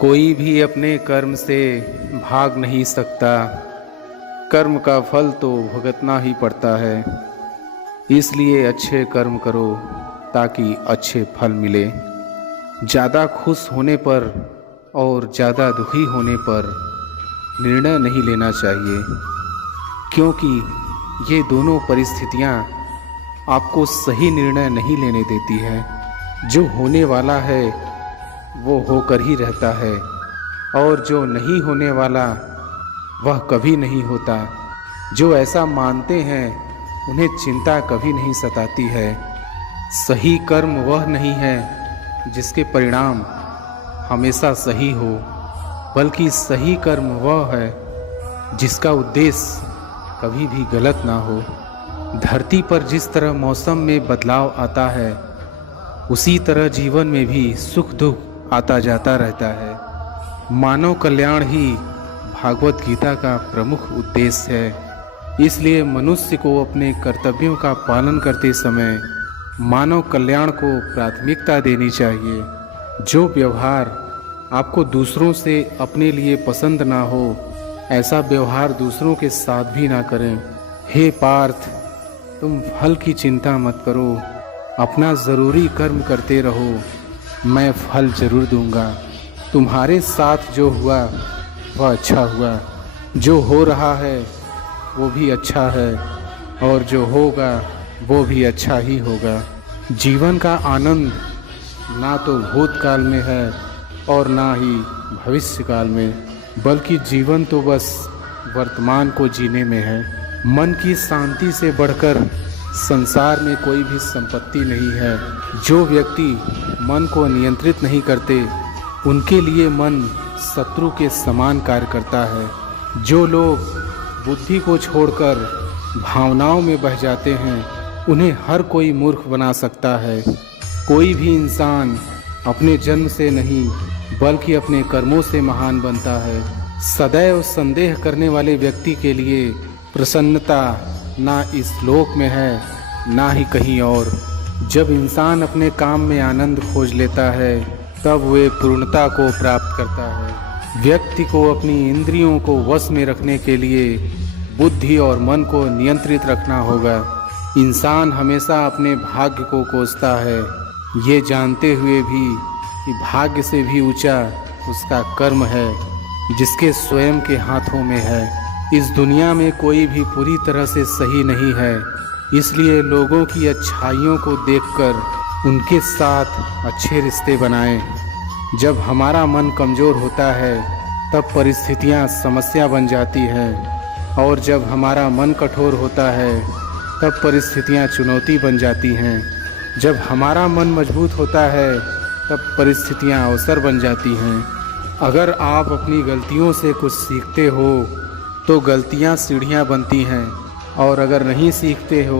कोई भी अपने कर्म से भाग नहीं सकता। कर्म का फल तो भुगतना ही पड़ता है। इसलिए अच्छे कर्म करो ताकि अच्छे फल मिले। ज़्यादा खुश होने पर और ज़्यादा दुखी होने पर निर्णय नहीं लेना चाहिए, क्योंकि ये दोनों परिस्थितियाँ आपको सही निर्णय नहीं लेने देती है। जो होने वाला है वो होकर ही रहता है, और जो नहीं होने वाला वह कभी नहीं होता। जो ऐसा मानते हैं उन्हें चिंता कभी नहीं सताती है। सही कर्म वह नहीं है जिसके परिणाम हमेशा सही हो, बल्कि सही कर्म वह है जिसका उद्देश्य कभी भी गलत ना हो। धरती पर जिस तरह मौसम में बदलाव आता है, उसी तरह जीवन में भी सुख दुख आता जाता रहता है। मानव कल्याण ही भागवत गीता का प्रमुख उद्देश्य है। इसलिए मनुष्य को अपने कर्तव्यों का पालन करते समय मानव कल्याण को प्राथमिकता देनी चाहिए। जो व्यवहार आपको दूसरों से अपने लिए पसंद ना हो, ऐसा व्यवहार दूसरों के साथ भी ना करें। हे पार्थ, तुम फल की चिंता मत करो, अपना ज़रूरी कर्म करते रहो, मैं फल जरूर दूंगा। तुम्हारे साथ जो हुआ वह अच्छा हुआ, जो हो रहा है वो भी अच्छा है, और जो होगा वो भी अच्छा ही होगा। जीवन का आनंद ना तो भूतकाल में है और ना ही भविष्य काल में, बल्कि जीवन तो बस वर्तमान को जीने में है। मन की शांति से बढ़कर संसार में कोई भी संपत्ति नहीं है। जो व्यक्ति मन को नियंत्रित नहीं करते, उनके लिए मन शत्रु के समान कार्य करता है। जो लोग बुद्धि को छोड़कर भावनाओं में बह जाते हैं, उन्हें हर कोई मूर्ख बना सकता है। कोई भी इंसान अपने जन्म से नहीं बल्कि अपने कर्मों से महान बनता है। सदैव संदेह करने वाले व्यक्ति के लिए प्रसन्नता ना इस लोक में है ना ही कहीं और। जब इंसान अपने काम में आनंद खोज लेता है, तब वे पूर्णता को प्राप्त करता है। व्यक्ति को अपनी इंद्रियों को वश में रखने के लिए बुद्धि और मन को नियंत्रित रखना होगा। इंसान हमेशा अपने भाग्य को कोसता है, ये जानते हुए भी कि भाग्य से भी ऊंचा उसका कर्म है, जिसके स्वयं के हाथों में है। इस दुनिया में कोई भी पूरी तरह से सही नहीं है, इसलिए लोगों की अच्छाइयों को देखकर उनके साथ अच्छे रिश्ते बनाएं। जब हमारा मन कमज़ोर होता है, तब परिस्थितियां समस्या बन जाती हैं, और जब हमारा मन कठोर होता है, तब परिस्थितियां चुनौती बन जाती हैं। जब हमारा मन मजबूत होता है, तब परिस्थितियां अवसर बन जाती हैं। अगर आप अपनी गलतियों से कुछ सीखते हो तो गलतियां सीढ़ियां बनती हैं, और अगर नहीं सीखते हो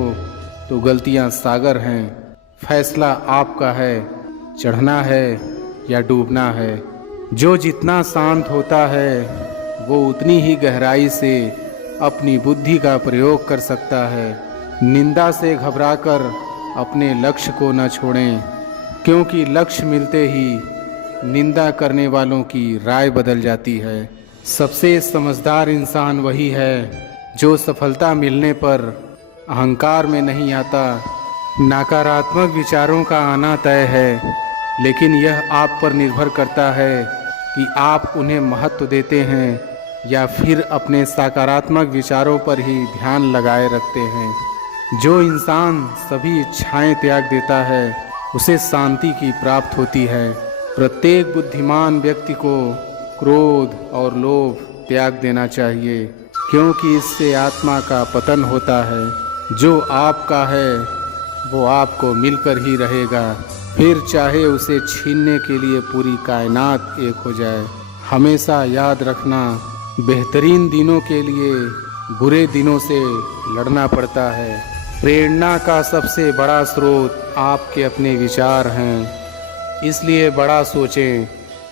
तो गलतियां सागर हैं। फैसला आपका है, चढ़ना है या डूबना है। जो जितना शांत होता है वो उतनी ही गहराई से अपनी बुद्धि का प्रयोग कर सकता है। निंदा से घबराकर अपने लक्ष्य को न छोड़ें, क्योंकि लक्ष्य मिलते ही निंदा करने वालों की राय बदल जाती है। सबसे समझदार इंसान वही है जो सफलता मिलने पर अहंकार में नहीं आता। नकारात्मक विचारों का आना तय है, लेकिन यह आप पर निर्भर करता है कि आप उन्हें महत्व देते हैं या फिर अपने सकारात्मक विचारों पर ही ध्यान लगाए रखते हैं। जो इंसान सभी इच्छाएं त्याग देता है, उसे शांति की प्राप्त होती है। प्रत्येक बुद्धिमान व्यक्ति को क्रोध और लोभ त्याग देना चाहिए, क्योंकि इससे आत्मा का पतन होता है। जो आपका है वो आपको मिलकर ही रहेगा, फिर चाहे उसे छीनने के लिए पूरी कायनात एक हो जाए। हमेशा याद रखना, बेहतरीन दिनों के लिए बुरे दिनों से लड़ना पड़ता है। प्रेरणा का सबसे बड़ा स्रोत आपके अपने विचार हैं, इसलिए बड़ा सोचें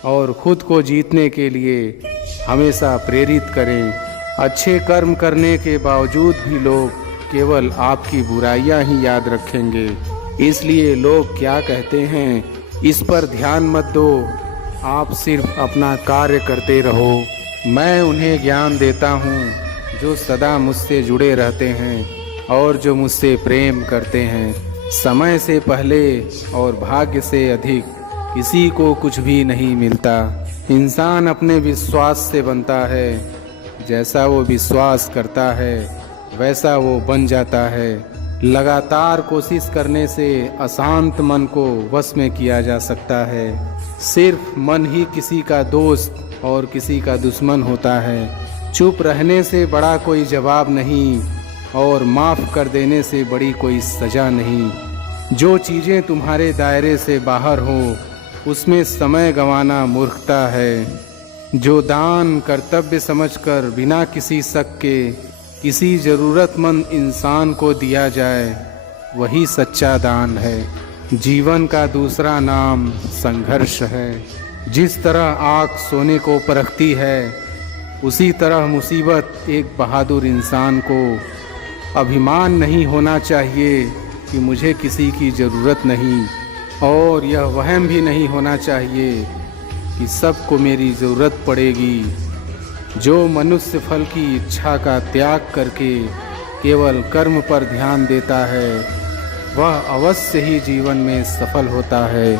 और खुद को जीतने के लिए हमेशा प्रेरित करें। अच्छे कर्म करने के बावजूद भी लोग केवल आपकी बुराइयां ही याद रखेंगे। इसलिए लोग क्या कहते हैं इस पर ध्यान मत दो, आप सिर्फ अपना कार्य करते रहो। मैं उन्हें ज्ञान देता हूँ जो सदा मुझसे जुड़े रहते हैं और जो मुझसे प्रेम करते हैं। समय से पहले और भाग्य से अधिक किसी को कुछ भी नहीं मिलता। इंसान अपने विश्वास से बनता है। जैसा वो विश्वास करता है वैसा वो बन जाता है। लगातार कोशिश करने से अशांत मन को वश में किया जा सकता है। सिर्फ मन ही किसी का दोस्त और किसी का दुश्मन होता है। चुप रहने से बड़ा कोई जवाब नहीं और माफ़ कर देने से बड़ी कोई सज़ा नहीं। जो चीज़ें तुम्हारे दायरे से बाहर हो उसमें समय गंवाना मूर्खता है। जो दान कर्तव्य समझकर बिना किसी शक के किसी ज़रूरतमंद इंसान को दिया जाए वही सच्चा दान है। जीवन का दूसरा नाम संघर्ष है। जिस तरह आग सोने को परखती है उसी तरह मुसीबत एक बहादुर इंसान को अभिमान नहीं होना चाहिए कि मुझे किसी की ज़रूरत नहीं, और यह वहम भी नहीं होना चाहिए कि सबको मेरी ज़रूरत पड़ेगी। जो मनुष्य फल की इच्छा का त्याग करके केवल कर्म पर ध्यान देता है वह अवश्य ही जीवन में सफल होता है।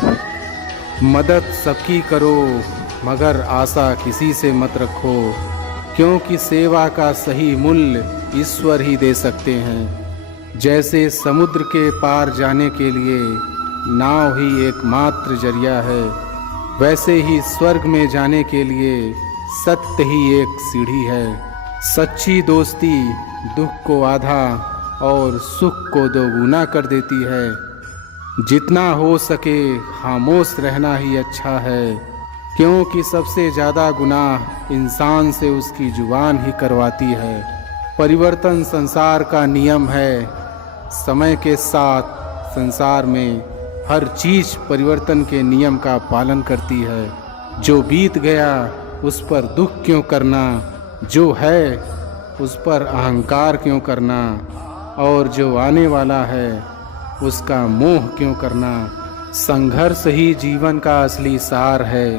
मदद सबकी करो मगर आशा किसी से मत रखो, क्योंकि सेवा का सही मूल्य ईश्वर ही दे सकते हैं। जैसे समुद्र के पार जाने के लिए नाव ही एकमात्र जरिया है, वैसे ही स्वर्ग में जाने के लिए सत्य ही एक सीढ़ी है। सच्ची दोस्ती दुख को आधा और सुख को दोगुना कर देती है। जितना हो सके खामोश रहना ही अच्छा है, क्योंकि सबसे ज़्यादा गुनाह इंसान से उसकी जुबान ही करवाती है। परिवर्तन संसार का नियम है। समय के साथ संसार में हर चीज़ परिवर्तन के नियम का पालन करती है। जो बीत गया उस पर दुख क्यों करना, जो है उस पर अहंकार क्यों करना, और जो आने वाला है उसका मोह क्यों करना। संघर्ष ही जीवन का असली सार है।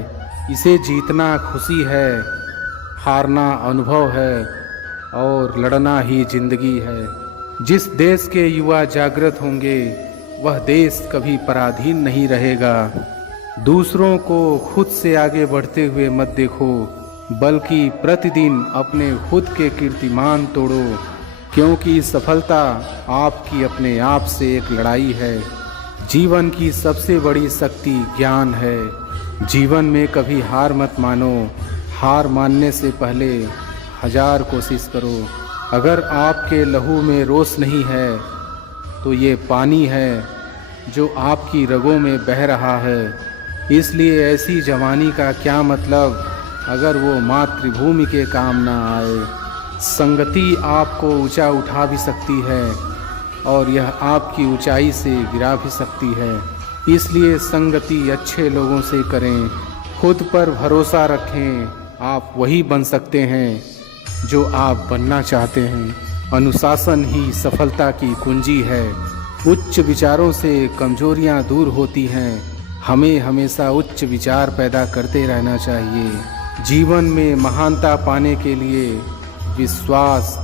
इसे जीतना खुशी है, हारना अनुभव है और लड़ना ही जिंदगी है। जिस देश के युवा जागृत होंगे वह देश कभी पराधीन नहीं रहेगा। दूसरों को खुद से आगे बढ़ते हुए मत देखो, बल्कि प्रतिदिन अपने खुद के कीर्तिमान तोड़ो, क्योंकि सफलता आपकी अपने आप से एक लड़ाई है। जीवन की सबसे बड़ी शक्ति ज्ञान है। जीवन में कभी हार मत मानो। हार मानने से पहले 1000 कोशिश करो। अगर आपके लहू में रोष नहीं है तो ये पानी है जो आपकी रगों में बह रहा है। इसलिए ऐसी जवानी का क्या मतलब अगर वो मातृभूमि के काम ना आए। संगति आपको ऊंचा उठा भी सकती है और यह आपकी ऊंचाई से गिरा भी सकती है। इसलिए संगति अच्छे लोगों से करें। खुद पर भरोसा रखें। आप वही बन सकते हैं जो आप बनना चाहते हैं। अनुशासन ही सफलता की कुंजी है। उच्च विचारों से कमजोरियां दूर होती हैं। हमें हमेशा उच्च विचार पैदा करते रहना चाहिए। जीवन में महानता पाने के लिए विश्वास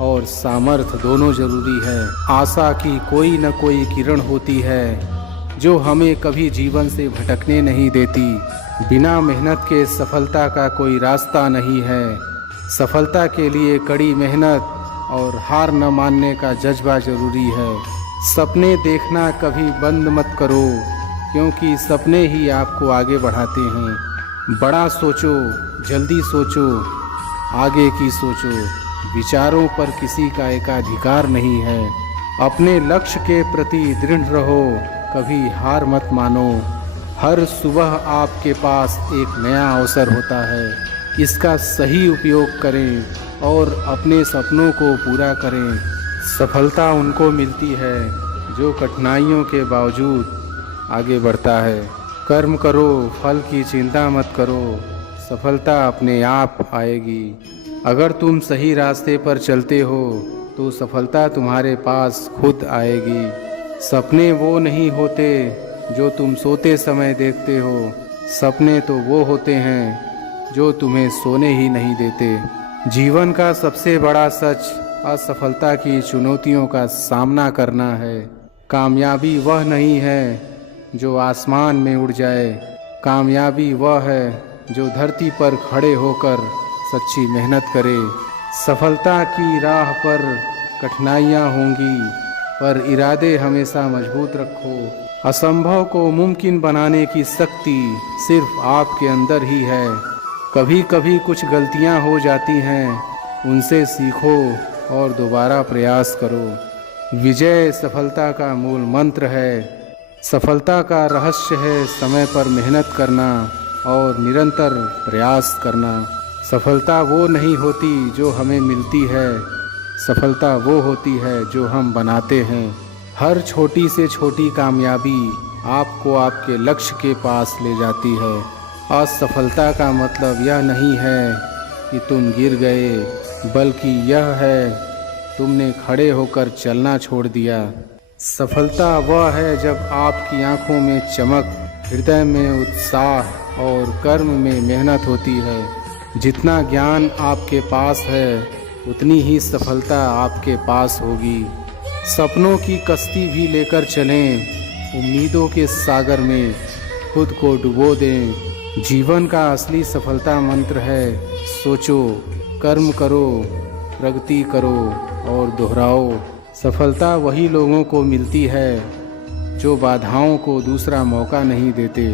और सामर्थ्य दोनों जरूरी है। आशा की कोई न कोई किरण होती है जो हमें कभी जीवन से भटकने नहीं देती। बिना मेहनत के सफलता का कोई रास्ता नहीं है। सफलता के लिए कड़ी मेहनत और हार न मानने का जज्बा जरूरी है। सपने देखना कभी बंद मत करो, क्योंकि सपने ही आपको आगे बढ़ाते हैं। बड़ा सोचो, जल्दी सोचो, आगे की सोचो। विचारों पर किसी का एकाधिकार नहीं है। अपने लक्ष्य के प्रति दृढ़ रहो, कभी हार मत मानो। हर सुबह आपके पास एक नया अवसर होता है। इसका सही उपयोग करें और अपने सपनों को पूरा करें। सफलता उनको मिलती है जो कठिनाइयों के बावजूद आगे बढ़ता है। कर्म करो, फल की चिंता मत करो, सफलता अपने आप आएगी। अगर तुम सही रास्ते पर चलते हो तो सफलता तुम्हारे पास खुद आएगी। सपने वो नहीं होते जो तुम सोते समय देखते हो, सपने तो वो होते हैं जो तुम्हें सोने ही नहीं देते। जीवन का सबसे बड़ा सच असफलता की चुनौतियों का सामना करना है। कामयाबी वह नहीं है जो आसमान में उड़ जाए, कामयाबी वह है जो धरती पर खड़े होकर सच्ची मेहनत करे। सफलता की राह पर कठिनाइयाँ होंगी, पर इरादे हमेशा मजबूत रखो। असंभव को मुमकिन बनाने की शक्ति सिर्फ आपके अंदर ही है। कभी कभी कुछ गलतियाँ हो जाती हैं, उनसे सीखो और दोबारा प्रयास करो। विजय सफलता का मूल मंत्र है। सफलता का रहस्य है समय पर मेहनत करना और निरंतर प्रयास करना। सफलता वो नहीं होती जो हमें मिलती है, सफलता वो होती है जो हम बनाते हैं। हर छोटी से छोटी कामयाबी आपको आपके लक्ष्य के पास ले जाती है। असफलता का मतलब यह नहीं है कि तुम गिर गए, बल्कि यह है तुमने खड़े होकर चलना छोड़ दिया। सफलता वह है जब आपकी आंखों में चमक, हृदय में उत्साह और कर्म में मेहनत होती है। जितना ज्ञान आपके पास है, उतनी ही सफलता आपके पास होगी। सपनों की कश्ती भी लेकर चलें, उम्मीदों के सागर में खुद को डुबो दें। जीवन का असली सफलता मंत्र है सोचो, कर्म करो, प्रगति करो और दोहराओ। सफलता वही लोगों को मिलती है जो बाधाओं को दूसरा मौका नहीं देते।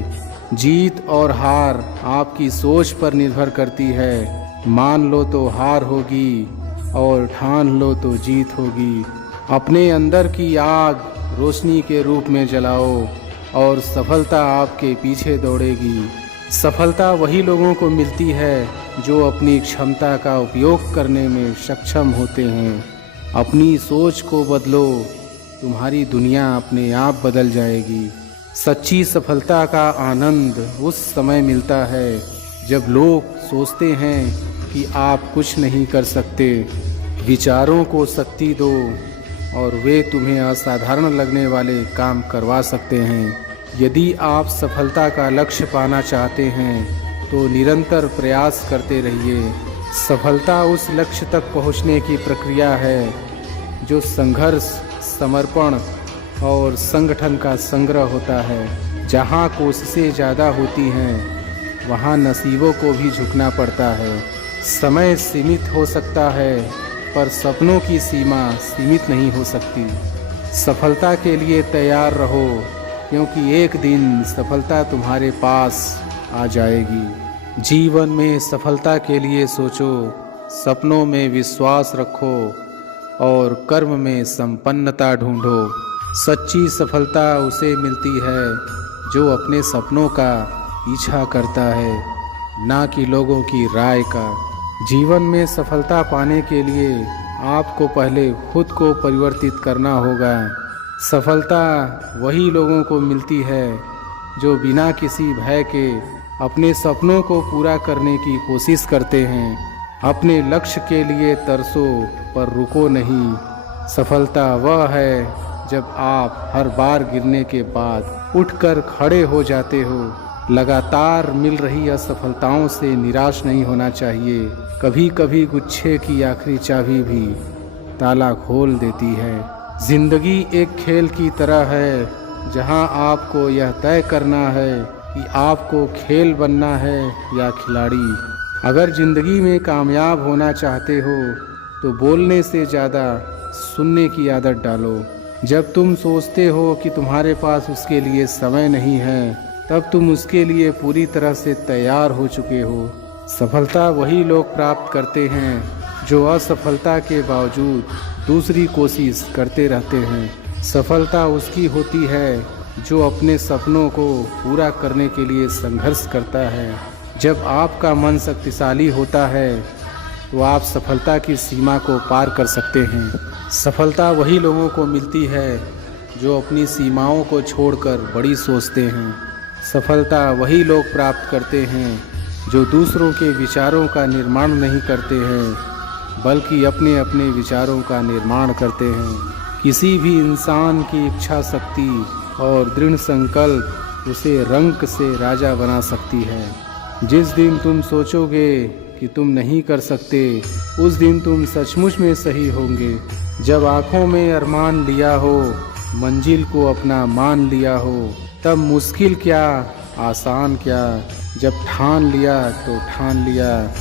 जीत और हार आपकी सोच पर निर्भर करती है। मान लो तो हार होगी और ठान लो तो जीत होगी। अपने अंदर की आग रोशनी के रूप में जलाओ और सफलता आपके पीछे दौड़ेगी। सफलता वही लोगों को मिलती है जो अपनी क्षमता का उपयोग करने में सक्षम होते हैं। अपनी सोच को बदलो, तुम्हारी दुनिया अपने आप बदल जाएगी। सच्ची सफलता का आनंद उस समय मिलता है जब लोग सोचते हैं कि आप कुछ नहीं कर सकते। विचारों को शक्ति दो और वे तुम्हें असाधारण लगने वाले काम करवा सकते हैं। यदि आप सफलता का लक्ष्य पाना चाहते हैं तो निरंतर प्रयास करते रहिए। सफलता उस लक्ष्य तक पहुंचने की प्रक्रिया है जो संघर्ष, समर्पण और संगठन का संग्रह होता है। जहाँ कोशिशें ज़्यादा होती हैं, वहाँ नसीबों को भी झुकना पड़ता है। समय सीमित हो सकता है, पर सपनों की सीमा सीमित नहीं हो सकती। सफलता के लिए तैयार रहो, क्योंकि एक दिन सफलता तुम्हारे पास आ जाएगी। जीवन में सफलता के लिए सोचो, सपनों में विश्वास रखो और कर्म में संपन्नता ढूंढो। सच्ची सफलता उसे मिलती है जो अपने सपनों का पीछा करता है, ना कि लोगों की राय का। जीवन में सफलता पाने के लिए आपको पहले खुद को परिवर्तित करना होगा। सफलता वही लोगों को मिलती है जो बिना किसी भय के अपने सपनों को पूरा करने की कोशिश करते हैं। अपने लक्ष्य के लिए तरसो, पर रुको नहीं। सफलता वह है जब आप हर बार गिरने के बाद उठकर खड़े हो जाते हो। लगातार मिल रही असफलताओं से निराश नहीं होना चाहिए। कभी कभी गुच्छे की आखिरी चाबी भी ताला खोल देती है। जिंदगी एक खेल की तरह है जहां आपको यह तय करना है कि आपको खेल बनना है या खिलाड़ी। अगर जिंदगी में कामयाब होना चाहते हो तो बोलने से ज़्यादा सुनने की आदत डालो। जब तुम सोचते हो कि तुम्हारे पास उसके लिए समय नहीं है, तब तुम उसके लिए पूरी तरह से तैयार हो चुके हो। सफलता वही लोग प्राप्त करते हैं जो असफलता के बावजूद दूसरी कोशिश करते रहते हैं। सफलता उसकी होती है जो अपने सपनों को पूरा करने के लिए संघर्ष करता है। जब आपका मन शक्तिशाली होता है तो आप सफलता की सीमा को पार कर सकते हैं। सफलता वही लोगों को मिलती है जो अपनी सीमाओं को छोड़कर बड़ी सोचते हैं। सफलता वही लोग प्राप्त करते हैं जो दूसरों के विचारों का निर्माण नहीं करते हैं, बल्कि अपने अपने विचारों का निर्माण करते हैं। किसी भी इंसान की इच्छा शक्ति और दृढ़ संकल्प उसे रंक से राजा बना सकती है। जिस दिन तुम सोचोगे कि तुम नहीं कर सकते, उस दिन तुम सचमुच में सही होंगे। जब आँखों में अरमान लिया हो, मंजिल को अपना मान लिया हो, तब मुश्किल क्या आसान क्या, जब ठान लिया तो ठान लिया,